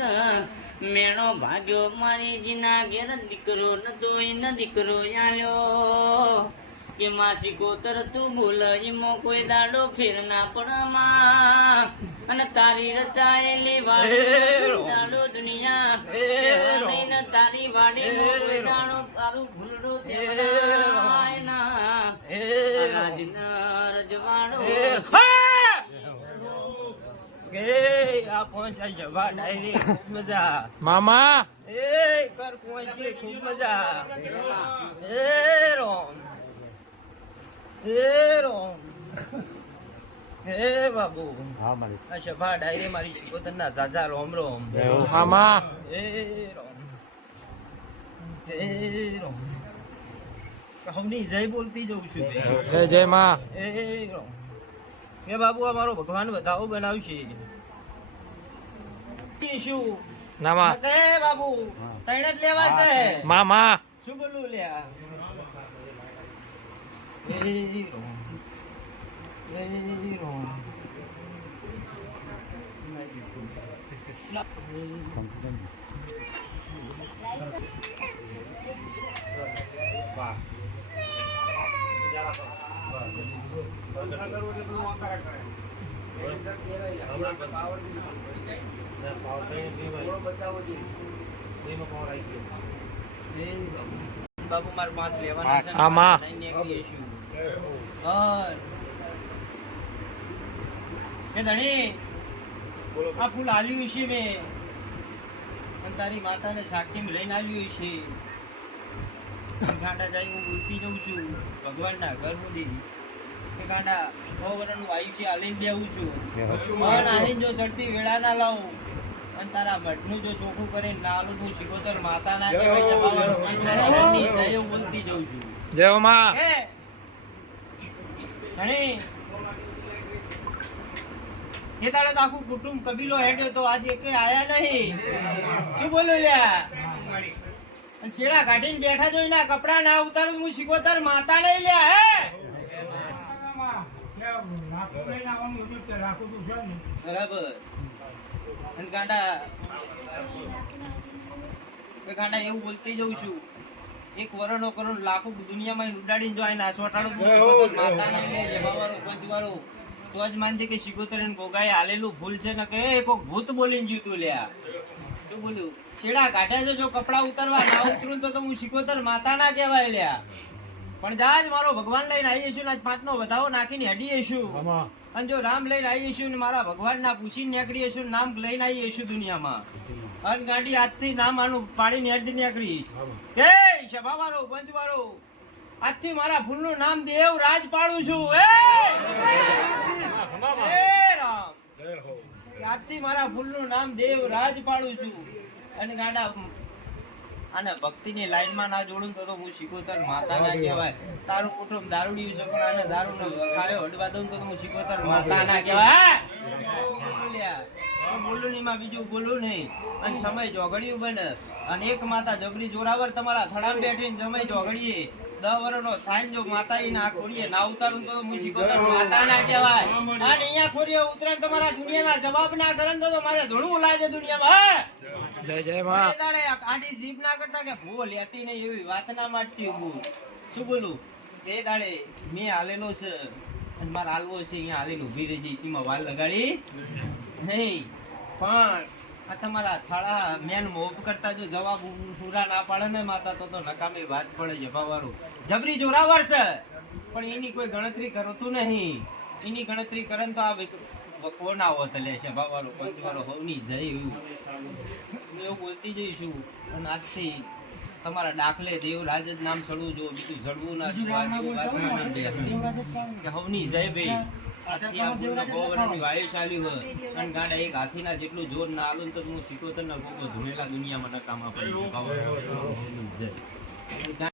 મેણો ભાગ્યો મારી જીના ઘેર દીકરો નતો ન દીકરો આવ્યો કે માસી કોતર તું બોલ ઈમો કોઈ દાડો ફેર ના પડામાં અને તારી રચાયેલી વાડી દાડો દુનિયા. તારી વાડી કોઈ દાડો તારું ભૂલડો ના. રાજના રજવાડો એ આ જવા ડાયરી. ખૂબ મજા. મામા! એ કર પહોંચી ખૂબ મજા. એ રોમ. એ રોમ. હે બાબુ આ સભા ડાયરી મારી શિકોતર ના દાદા રોમ. રોમ મામા એ રોમ. એ રોમ. કહુની જય બોલતી જઉં છું જય જય માં. એ રોમ. કે બાબુ અમારો ભગવાન વધાવો બનાવશે. શું નામા કે બાબુ તૈણ જ લેવા છે. મામા શું બોલું લ્યા એ બાબુ મારે પાંચ લેવાના છે ને આમાં. લઈને નીકળીએ છીએ. હા. એ ધણી આ ફૂલ આલ્યું છે મેં અને તારી માતાને સાક્ષી લઈને આવ્યું છે ગાંડા જાય હું બોલતી જઉં છું. ભગવાનના ઘર સુધી. ગાંડા સો વર્ષનું આયુષ્ય આલીને બેવું છું. પણ આલીને જો ચડતી વેળા ના લાવું. અને તારા મઠનું જો ચોખ્ખું કરીને ના આલું શિકોતર માતાના કહેવાય છે બાવાનું પંચવાળાની જય હું. બોલતી જઉં છું. જય માં. હે? એ તારે તો આખું કુટુંબ કબીલો હેડ્યો તો આજે કે આયા નહીં. શું બોલો લ્યા? અને છેડા કાઢીને બેઠા જોઈ ના કપડા ના ઉતારું તો હું શિકોતર માતા નહીં લ્યા હે? બરાબર. અને ગાંડા ગાંડા એવું બોલતી જઉં છું. એક વરણ કરોડ લાખો દુનિયામાં ઉડાડીને જો આ આસવાટાડો માતાને જમાવાળો પંચવાળો તો જ માનજે કે શિકોતર અને ગોગાએ હાલેલું ભૂલ છે ને કે એ કોક ભૂત બોલીને જ્યું તું લ્યા. શું બોલ્યું? છેડા કાઢ્યા જો કપડા ઉતારવા ના ઉતરું તો તો હું શિકોતર માતા ના કહેવાય લ્યા. પણ જાજ મારો ભગવાન લઈને ને આજ પાંચનો વધાવો નાખીને હટી છું અને જો રામ લઈને આવી છું ને મારા ભગવાન ના પૂછીને નીકળીએ છું નામ લઈને આવીએ છું દુનિયામાં. અને ગાંડી આજથી નામ આનું પાડીને હેડી નીકળીશ. કે સભાવાળો પંચવાળો આજથી મારા ફૂલનું નામ દેવ રાજ પાડું છું. એ! એ રામ. આજથી મારા ફૂલનું નામ દેવ રાજ પાડું છું. અને ગાંડા આને ભક્તિની લાઈનમાં ના જોડું તો હું શીખોતર માતા ના કહેવાય. તારું કુટુંબ દારૂડિયું છે, પણ આને દારૂનો ખાયો હડવા દઉં તો હું શીખોતર માતા ના કહેવાય. અને અને જોરાવર તમારા થડામાં સમય જોગડીએ દસ વર્ષનો થાય જો માતા ઈ ના ખોરીએ ના ઉતારું તો માતા ના કહેવાય. અને અહીંયા ખોરીએ ઉતરે તમારા દુનિયાના જવાબ ના કરે તો મારે ધણું લાગે દુનિયામાં જય જય માં. દાડે આડી જીભ ના કરતા કે ભૂ લેતી નહીં એવી વાત ના માંડતી ઊભું. શું બોલું? તે દાડે, મેં હાલેલો છે. અને મારે હાલવો છે, અહીંયા હાલીને ઊભી રહી જઈશ. એમાં વાલ લગાડીશ. નહીં. પણ આ તમારા થાળા મેન મોપ કરતા જો જવાબ પૂરા ના પાડે ને માતા, તો તો નકામી વાત પડે જભાવાળું. જબરી જોરાવર છે. પણ એની કોઈ ગણતરી કરતું નહીં. એની ગણતરી કરે તો આ કોના હોત લે છે ભાવાળો પંચવાળો, હોવની જય એવું બોલતી જઈશું અને આજથી તમારા દાખલે દેવરાજ જ નામ ચડવું જો બીજું ચડવું ના. કે હવની જય ભાઈ. આજથી આ ફૂલનો બહુ વાયુ ચાલ્યું હોય. અને ગાડા એક હાથીના જેટલું જોર ના આલું ને તો હું સિકોતર ના ગોગો ધૂણેલા દુનિયામાં નકામા પડી